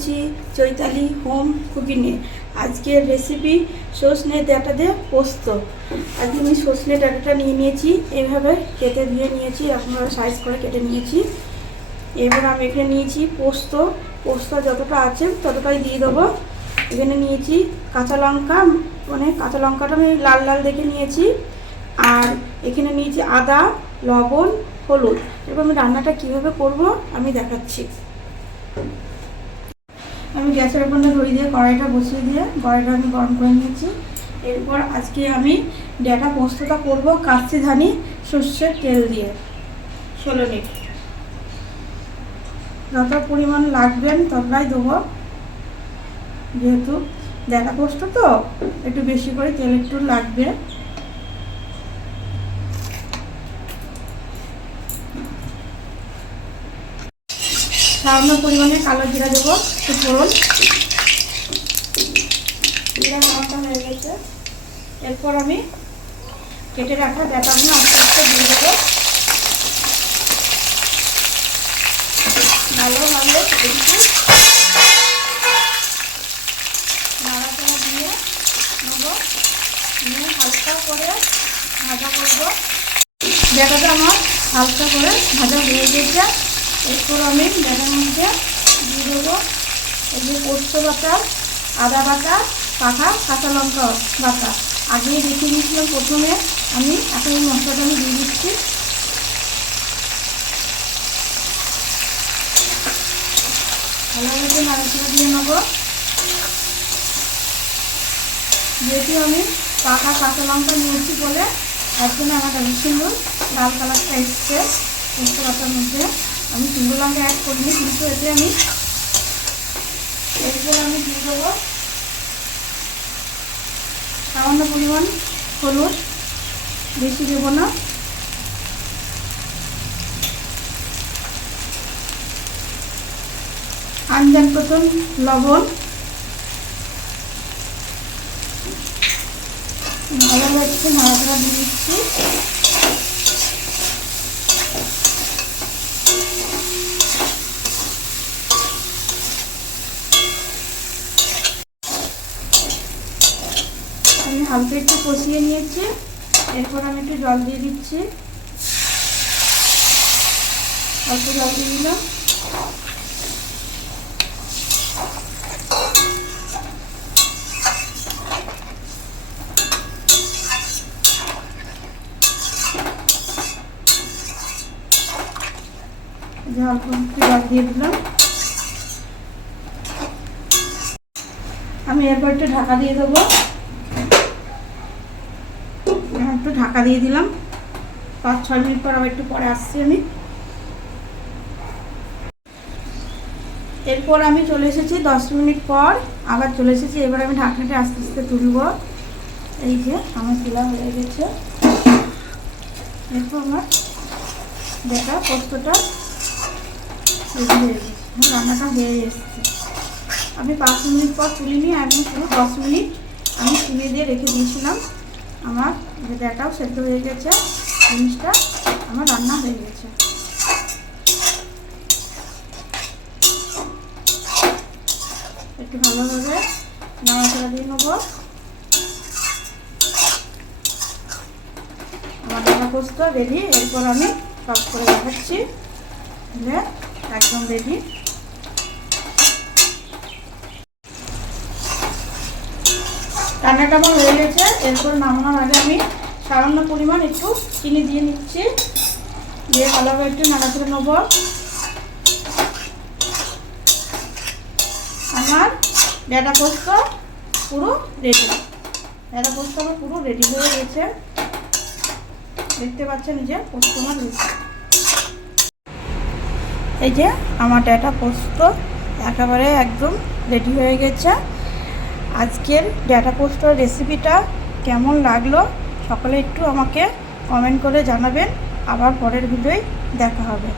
এসেছি চৈতালি হোম কুকিংয়ে। আজকের রেসিপি সজনে ডাঁটা দিয়ে পোস্ত। আজকে আমি সজনে ডাঁটাটা নিয়ে নিয়েছি, এভাবে কেটে ধুয়ে নিয়েছি, এরকমভাবে সাইজ করে কেটে নিয়েছি। এবার আমি এখানে নিয়েছি পোস্ত। পোস্ত যতটা আছে ততটাই দিয়ে দেবো। এখানে নিয়েছি কাঁচা লঙ্কা, মানে কাঁচা লঙ্কাটা আমি লাল লাল দেখে নিয়েছি। আর এখানে নিয়েছি আদা, লবণ, হলুদ। এবার আমি রান্নাটা কীভাবে করব আমি দেখাচ্ছি। আমি গ্যাসের ওপরে ধরিয়ে দিয়ে কড়াইটা বসিয়ে দিয়ে কড়াইটা আমি গরম করে নিয়েছি। এরপর আজকে আমি ডাঁটা পোস্তটা করব কাচ্চিধানি সর্ষের তেল দিয়ে। ষোলনি যত পরিমাণ লাগবেন ততটাই দেবো, যেহেতু ডাঁটা পোস্ত তো একটু বেশি করে তেল একটু লাগবে। সামান্য পরিমাণে কালো জিরা দেবো, একটু ফোড়ন। জিরা হালকা হয়ে গেছে। এরপর আমি কেটে রাখা ডাঁটাগুলো আস্তে আস্তে দিয়ে দেবো। ভালোভাবে একটু নাড়াচাড়া দিয়ে নেবো, নিয়ে হালকা করে ভাজা করবো। ডাঁটাটা আমার হালকা করে ভাজা হয়ে গেছে। এরপর আমি ডাঁটার মধ্যে দিয়ে দেবো এই যে পোস্ত বাটা, আদা বাটা, পাকা কাঁচা লঙ্কা বাটা। আগেই রেখে দিয়েছিলাম প্রথমে আমি, এখন এই মশলাটা আমি দিয়ে দিচ্ছি। ভালোভাবে নাড়াচাড়া দিয়ে নেবো। যেহেতু আমি পাকা কাঁচা লঙ্কা নিয়েছি বলে তার জন্য আমার এত সুন্দর লাল কালারটা এসছে পোস্ত বাটার মধ্যে। আমি সুন্দর লঙ্কা অ্যাড করিনি, কিন্তু এতে আমি এরপর আমি দিয়ে দেবো সামান্য পরিমাণ হলুদ, বেশি দেবো না। আন্দাজ মতন লবণ। ভালোভাবে একটু নাড়াচাড়া দিয়ে দিচ্ছি। আমি হালকা একটু কষিয়ে নিয়েছি। এরপর আমি একটু জল দিয়ে দিচ্ছি, অল্প জল দিয়ে দিলাম। অল্প একটু জল দিয়ে দিলাম। আমি এরপর একটু ঢাকা দিয়ে দেবো। একটু ঢাকা দিয়ে দিলাম। 5-6 মিনিট পর আবার একটু পরে আসছি আমি। এরপর আমি চলে এসেছি 10 মিনিট পর, আবার চলে এসেছি। এবার আমি ঢাকনাটা আস্তে আস্তে তুলব। এই যে আমার তোলা হয়ে গেছে। এরপর আমার ডাঁটা পোস্তটা রেডি হয়ে গেছে, রান্নাটা হয়ে এসছে। আমি 5 মিনিট পর তুলিনি, আমি পুরো 10 মিনিট আমি চিনি দিয়ে রেখে দিয়েছিলাম। আমার ডাঁটাও সেদ্ধ হয়ে গেছে, জিনিসটা আমার রান্না হয়ে গেছে। একটু ভালোভাবে নাড়াচাড়া দিয়ে নেবো। আমার ডাঁটা পোস্ত রেডি। এরপর আমি সব করে দেখাচ্ছি, একদম রেডি। রান্নাটা আমার হয়ে গেছে। এরপর নামানোর আগে আমি সামান্য পরিমাণ একটু চিনি দিয়ে নিচ্ছি, দিয়ে ভালোভাবে একটু নাড়াচাড়া নেব। আমার ডাঁটা পোস্ত পুরো রেডি। ডাঁটা পোস্ত আমার পুরো রেডি হয়ে গেছে, দেখতে পাচ্ছেন যে পোস্ত আমার রেডি। এই যে আমার ডাঁটা পোস্ত একেবারে একদম রেডি হয়ে গেছে। আজকের ডাঁটা পোস্তর রেসিপিটা কেমন লাগলো সকলে একটু আমাকে কমেন্ট করে জানাবেন। আবার পরের ভিডিওয় দেখা হবে।